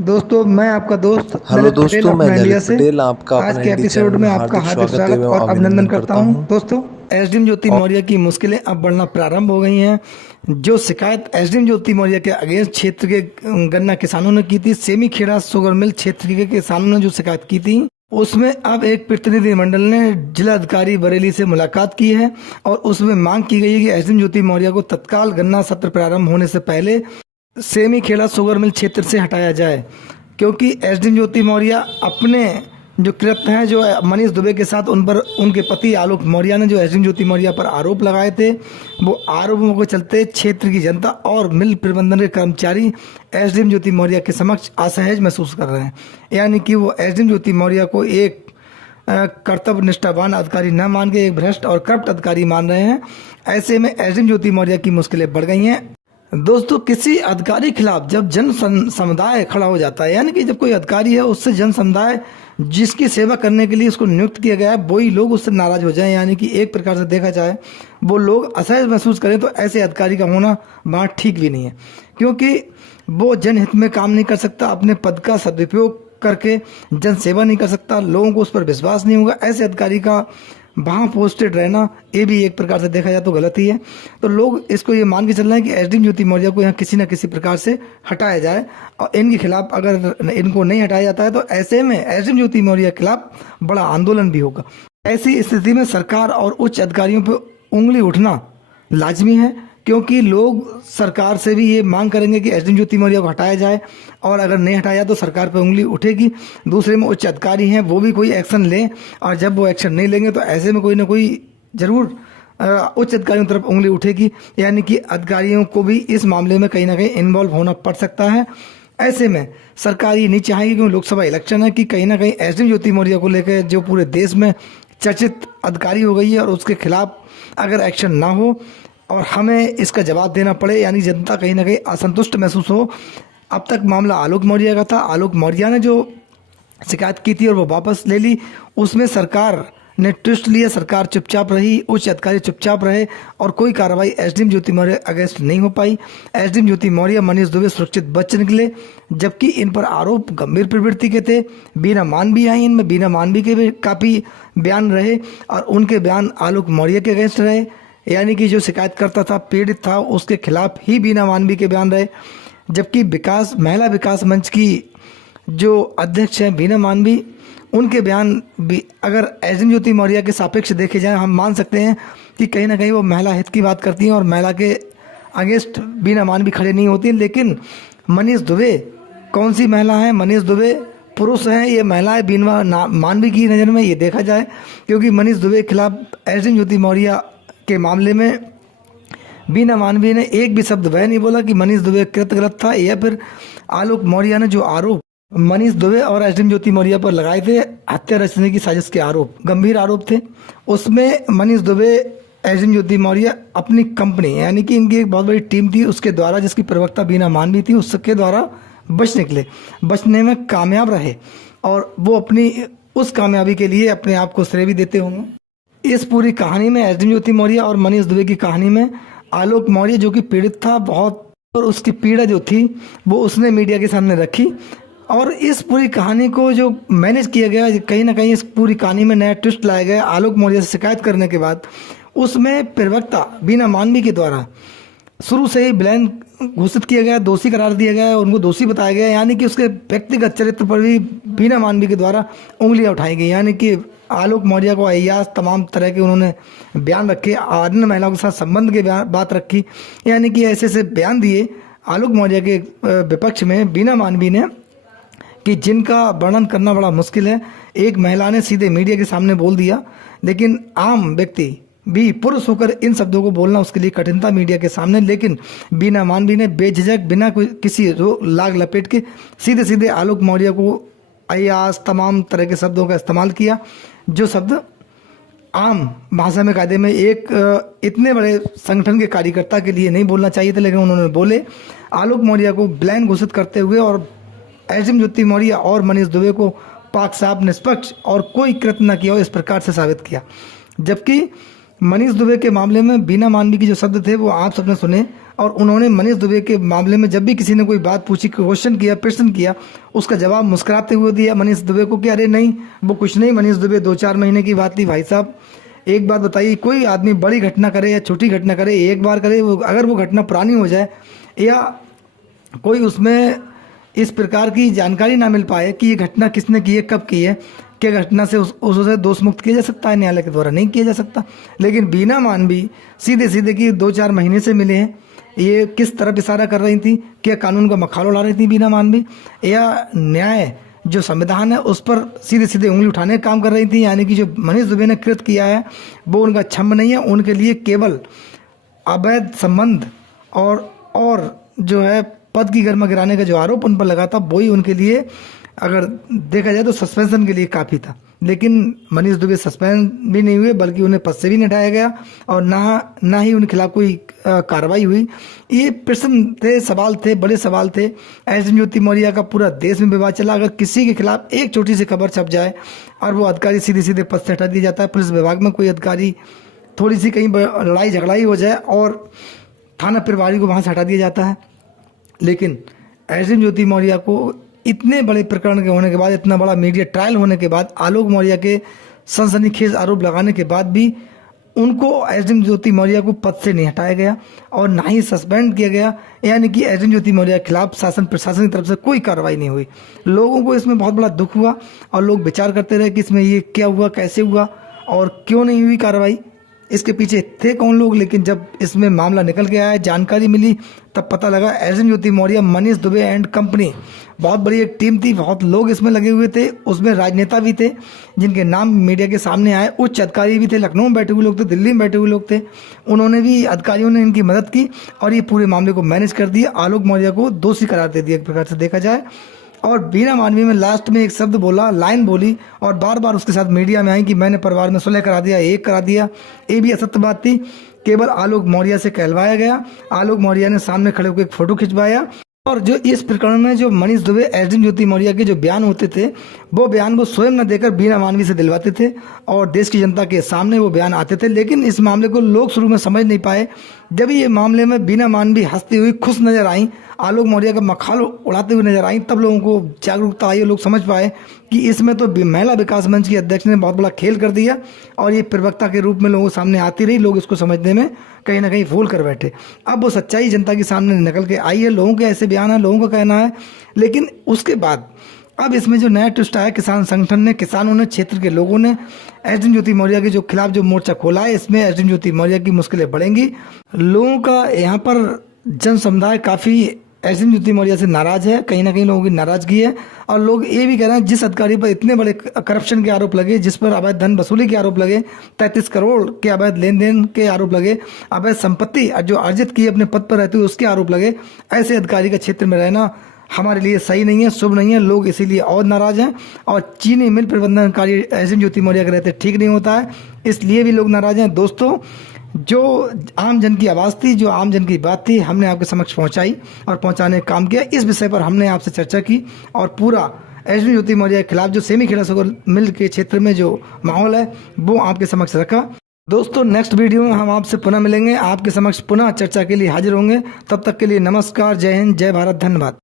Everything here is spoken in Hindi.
दोस्तों मैं आपका दोस्त हेलो ललित पटेल दोस्तों, मैं अपना इंडिया ललित से पटेल आपका आज अपने के हिंदी एपिसोड चैनल में में आपका हार्दिक हार्दिक स्वागत स्वागत एवं और अभिनंदन अभिनंदन करता करता हूं। हूं। दोस्तों, एसडीएम ज्योति और मौर्य की मुश्किलें अब बढ़ना प्रारंभ हो गई हैं। जो शिकायत एसडीएम ज्योति मौर्य के अगेंस्ट क्षेत्र के गन्ना किसानों ने की थी, सेमी खेड़ा शुगर मिल क्षेत्र के किसानों ने जो शिकायत की थी, उसमें अब एक प्रतिनिधिमंडल ने जिला अधिकारी बरेली से मुलाकात की है और उसमें मांग की गई है कि एसडीएम ज्योति मौर्य को तत्काल गन्ना सत्र प्रारंभ होने से पहले सेमी खेड़ा शुगर मिल क्षेत्र से हटाया जाए, क्योंकि एसडीएम ज्योति मौर्य अपने जो कृत्य हैं, जो मनीष दुबे के साथ उन पर उनके पति आलोक मौर्य ने जो एसडीएम ज्योति मौर्य पर आरोप लगाए थे, वो आरोपों के चलते क्षेत्र की जनता और मिल प्रबंधन के कर्मचारी एसडीएम ज्योति मौर्य के समक्ष असहज महसूस कर रहे हैं। यानी कि वो एसडीएम ज्योति मौर्य को एक कर्तव्य निष्ठावान अधिकारी न मान के एक भ्रष्ट और करप्ट अधिकारी मान रहे हैं। ऐसे में एसडीएम ज्योति मौर्य की मुश्किलें बढ़ गई हैं। दोस्तों, किसी अधिकारी खिलाफ जब समुदाय खड़ा हो जाता है, यानी कि जब कोई अधिकारी है उससे जन समुदाय जिसकी सेवा करने के लिए उसको नियुक्त किया गया है, वही लोग उससे नाराज हो जाएं, यानी कि एक प्रकार से देखा जाए वो लोग असहज महसूस करें, तो ऐसे अधिकारी का होना वहाँ ठीक भी नहीं है, क्योंकि वो जनहित में काम नहीं कर सकता, अपने पद का सदुपयोग करके जन सेवा नहीं कर सकता, लोगों को उस पर विश्वास नहीं होगा। ऐसे अधिकारी का वहाँ पोस्टेड रहना, ये भी एक प्रकार से देखा जाए तो गलत ही है। तो लोग इसको ये मान के चल रहे हैं कि एसडीएम ज्योति मौर्य को यहाँ किसी न किसी प्रकार से हटाया जाए, और इनके खिलाफ अगर इनको नहीं हटाया जाता है तो ऐसे में एसडीएम ज्योति मौर्य के खिलाफ बड़ा आंदोलन भी होगा। ऐसी स्थिति में सरकार और उच्च अधिकारियों पर उंगली उठना लाजमी है, क्योंकि लोग सरकार से भी ये मांग करेंगे कि एसडीएम ज्योति मौर्य को हटाया जाए, और अगर नहीं हटाया तो सरकार पर उंगली उठेगी। दूसरे में उच्च अधिकारी हैं, वो भी कोई एक्शन लें, और जब वो एक्शन नहीं लेंगे तो ऐसे में कोई ना कोई जरूर उच्च अधिकारियों की तरफ उंगली उठेगी, यानी कि अधिकारियों को भी इस मामले में कहीं ना कहीं इन्वॉल्व होना पड़ सकता है। ऐसे में सरकार ये नहीं चाहेगी, क्योंकि लोकसभा इलेक्शन है, कि कहीं ना कहीं एसडीएम ज्योति मौर्य को लेकर जो पूरे देश में चर्चित अधिकारी हो गई है, और उसके खिलाफ अगर एक्शन ना हो और हमें इसका जवाब देना पड़े, यानी जनता कहीं ना कहीं असंतुष्ट महसूस हो। अब तक मामला आलोक मौर्य का था, आलोक मौर्य ने जो शिकायत की थी और वो वापस ले ली, उसमें सरकार ने ट्विस्ट लिया, सरकार चुपचाप रही, उच्च अधिकारी चुपचाप रहे, और कोई कार्रवाई एसडीएम ज्योति मौर्य अगेंस्ट नहीं हो पाई। एसडीएम ज्योति मौर्य, मनीष दुबे सुरक्षित बच निकले, जबकि इन पर आरोप गंभीर प्रवृत्ति के थे। बीना मानवी आई, इनमें बीना मानवी के भी काफ़ी बयान रहे, और उनके बयान आलोक मौर्य के अगेंस्ट रहे, यानी कि जो शिकायत करता था, पीड़ित था, उसके खिलाफ ही बीना मानवी के बयान रहे। जबकि महिला विकास मंच की जो अध्यक्ष हैं बीना मानवी, उनके बयान भी अगर एसडीएम ज्योति मौर्य के सापेक्ष देखे जाएं, हम मान सकते हैं कि कहीं ना कहीं वो महिला हित की बात करती हैं और महिला के अगेंस्ट बीना मानवी खड़े नहीं होती। लेकिन मनीष दुबे कौन सी महिला है? मनीष दुबे पुरुष हैं, ये महिला है बीना मानवी की नज़र में, ये देखा जाए, क्योंकि मनीष दुबे के खिलाफ एसडीएम ज्योति मौर्य के मामले में बीना मानवी ने एक भी शब्द वह नहीं बोला कि मनीष दुबे कृत गलत था, या फिर आलोक मौर्य ने जो आरोप मनीष दुबे और एसडीएम ज्योति मौर्य पर लगाए थे, हत्या रचने की साजिश के आरोप, गंभीर आरोप थे, उसमें मनीष दुबे, एसडीएम ज्योति मौर्य अपनी कंपनी, यानी कि इनकी एक बहुत बड़ी टीम थी, उसके द्वारा, जिसकी प्रवक्ता बीना मानवी थी, उसके द्वारा बचने में कामयाब रहे, और वो अपनी उस कामयाबी के लिए अपने आप को श्रेय भी देते होंगे। इस पूरी कहानी में एसडीएम ज्योति मौर्य और मनीष दुबे की कहानी में आलोक मौर्य, जो कि पीड़ित था बहुत, और उसकी पीड़ा जो थी वो उसने मीडिया के सामने रखी, और इस पूरी कहानी को जो मैनेज किया गया, कहीं ना कहीं इस पूरी कहानी में नया ट्विस्ट लाया गया आलोक मौर्य से शिकायत करने के बाद। उसमें प्रवक्ता बीना मानवी के द्वारा शुरू से ही ब्लेम घोषित किया गया, दोषी करार दिया गया, उनको दोषी बताया गया, यानी कि उसके व्यक्तिगत चरित्र पर भी बीना मानवी के द्वारा उंगलियां उठाई गई, यानी कि आलोक मौर्य को अय्यास तमाम तरह के उन्होंने बयान रखे, अन्य महिलाओं के साथ संबंध के बात रखी, यानी कि ऐसे ऐसे बयान दिए आलोक मौर्य के विपक्ष में बीना मानवी ने, कि जिनका वर्णन करना बड़ा मुश्किल है। एक महिला ने सीधे मीडिया के सामने बोल दिया, लेकिन आम व्यक्ति भी पुरुष होकर इन शब्दों को बोलना उसके लिए कठिन था मीडिया के सामने, लेकिन बीना मानवी ने बेझिझक, बिना किसी लाग लपेट के सीधे सीधे आलोक मौर्य को अय्यास तमाम तरह के शब्दों का इस्तेमाल किया, जो शब्द आम भाषा में कायदे में एक इतने बड़े संगठन के कार्यकर्ता के लिए नहीं बोलना चाहिए था, लेकिन उन्होंने बोले। आलोक मौर्य को ब्लैन घोषित करते हुए और एसडीएम ज्योति मौर्य और मनीष दुबे को पाक साफ, निष्पक्ष और कोई कृत्य न किया हो, इस प्रकार से साबित किया। जबकि मनीष दुबे के मामले में बीना मानवी के जो शब्द थे वो आप सबने सुने, और उन्होंने मनीष दुबे के मामले में जब भी किसी ने कोई बात पूछी, क्वेश्चन किया, प्रश्न किया, उसका जवाब मुस्कुराते हुए दिया मनीष दुबे को कि अरे नहीं वो कुछ नहीं, मनीष दुबे 2-4 महीने की बात थी। भाई साहब एक बात बताइए, कोई आदमी बड़ी घटना करे या छोटी घटना करे, एक बार करे, वो अगर वो घटना पुरानी हो जाए या कोई उसमें इस प्रकार की जानकारी ना मिल पाए कि ये घटना किसने की है, कब की है, क्या घटना से उसे दोष मुक्त किया जा सकता है? न्यायालय के द्वारा नहीं किया जा सकता। लेकिन बीना मानवी सीधे सीधे कि 2-4 महीने से मिले हैं, ये किस तरफ इशारा कर रही थी? क्या कानून का मखाल उड़ा रही थी बीना मानवी, या न्याय जो संविधान है उस पर सीधे सीधे उंगली उठाने का काम कर रही थी? यानी कि जो मनीष दुबे ने कृत किया है वो उनका छंब नहीं है, उनके लिए केवल अवैध संबंध और जो है पद की गर्मा गिराने का जो आरोप उन पर लगा था वही उनके लिए अगर देखा जाए तो सस्पेंशन के लिए काफ़ी था। लेकिन मनीष दुबे सस्पेंड भी नहीं हुए, बल्कि उन्हें पद से भी नहीं हटाया गया और ना ही उनके खिलाफ कोई कार्रवाई हुई। ये प्रश्न थे, सवाल थे, बड़े सवाल थे। एसडीएम ज्योति मौर्य का पूरा देश में विवाद चला। अगर किसी के खिलाफ एक छोटी सी खबर छप जाए और वो अधिकारी सीधे सीधे पद से हटा दिया जाता है, पुलिस विभाग में कोई अधिकारी थोड़ी सी कहीं लड़ाई झगड़ाई हो जाए और थाना प्रभारी को वहाँ से हटा दिया जाता है। लेकिन एसडीएम ज्योति मौर्य को इतने बड़े प्रकरण के होने के बाद, इतना बड़ा मीडिया ट्रायल होने के बाद, आलोक मौर्य के सनसनीखेज आरोप लगाने के बाद भी उनको एसडीएम ज्योति मौर्य को पद से नहीं हटाया गया और ना ही सस्पेंड किया गया। यानी कि एसडीएम ज्योति मौर्य के खिलाफ शासन प्रशासन की तरफ से कोई कार्रवाई नहीं हुई। लोगों को इसमें बहुत बड़ा दुख हुआ और लोग विचार करते रहे कि इसमें ये क्या हुआ, कैसे हुआ और क्यों नहीं हुई कार्रवाई, इसके पीछे थे कौन लोग। लेकिन जब इसमें मामला निकल के आया, जानकारी मिली, तब पता लगा SDM Jyoti Maurya, Manish Dubey and company, बहुत बड़ी एक टीम थी, बहुत लोग इसमें लगे हुए थे। उसमें राजनेता भी थे जिनके नाम मीडिया के सामने आए, उच्च अधिकारी भी थे, लखनऊ में बैठे हुए लोग थे, दिल्ली में बैठे हुए लोग थे। उन्होंने भी, अधिकारियों ने इनकी मदद की और ये पूरे मामले को मैनेज कर दिया। आलोक मौर्य को दोषी करार दे दिया एक प्रकार से देखा जाए। और बीना मानवी में लास्ट में एक शब्द बोला, लाइन बोली और बार बार उसके साथ मीडिया में आई कि मैंने परिवार में सुलह करा दिया, एक करा दिया। ये भी असत्य बात थी, केवल आलोक मौर्य से कहलवाया गया। आलोक मौर्य ने सामने खड़े होकर एक फोटो खिंचवाया और जो इस प्रकरण में जो मनीष दुबे, एसडीएम ज्योति मौर्य के जो बयान होते थे वो बयान वो स्वयं न देकर बीना मानवी से दिलवाते थे और देश की जनता के सामने वो बयान आते थे। लेकिन इस मामले को लोग शुरू में समझ नहीं पाए। जब ये मामले में बीना मानवी हंसती हुई खुश नजर आई, आलोक मौर्य का मखाल उड़ाते हुए नजर आई, तब लोगों को जागरूकता आई और लोग समझ पाए कि इसमें तो महिला विकास मंच की अध्यक्ष ने बहुत बड़ा खेल कर दिया और ये प्रवक्ता के रूप में लोगों के सामने आती रही। लोग इसको समझने में कहीं ना कहीं भूल कर बैठे। अब वो सच्चाई जनता के सामने निकल के आई है। लोगों के ऐसे बयान है, लोगों का कहना है। लेकिन उसके बाद अब इसमें जो नया ट्विस्ट आया, किसान संगठन ने, किसानों ने, क्षेत्र के लोगों ने एसडीएम ज्योति मौर्य के जो खिलाफ जो मोर्चा खोला है, इसमें एसडीएम ज्योति मौर्य की मुश्किलें बढ़ेंगी। लोगों का यहाँ पर जन समुदाय काफ़ी एसडीएम ज्योति मौर्य से नाराज है, कहीं ना कहीं लोगों की नाराजगी है। और लोग ये भी कह रहे हैं जिस अधिकारी पर इतने बड़े करप्शन के आरोप लगे, जिस पर अवैध धन वसूली के आरोप लगे, 33 करोड़ के अवैध लेन देन के आरोप लगे, अवैध संपत्ति जो अर्जित की अपने पद पर रहते हुए उसके आरोप लगे, ऐसे अधिकारी का क्षेत्र में रहना हमारे लिए सही नहीं है, शुभ नहीं है। लोग इसीलिए और नाराज हैं और चीनी मिल प्रबंधनकारी एसडीएम ज्योति मौर्य के रहते ठीक नहीं होता है, इसलिए भी लोग नाराज हैं। दोस्तों, जो आम जन की आवाज़ थी, जो आम जन की बात थी, हमने आपके समक्ष पहुंचाई और पहुंचाने का काम किया। इस विषय पर हमने आपसे चर्चा की और पूरा एसडीएम ज्योति मौर्य के खिलाफ जो सेमी खेड़ा शुगर मिल के क्षेत्र में जो माहौल है वो आपके समक्ष रखा। दोस्तों, नेक्स्ट वीडियो में हम आपसे पुनः मिलेंगे, आपके समक्ष पुनः चर्चा के लिए हाजिर होंगे। तब तक के लिए नमस्कार, जय हिंद, जय भारत, धन्यवाद।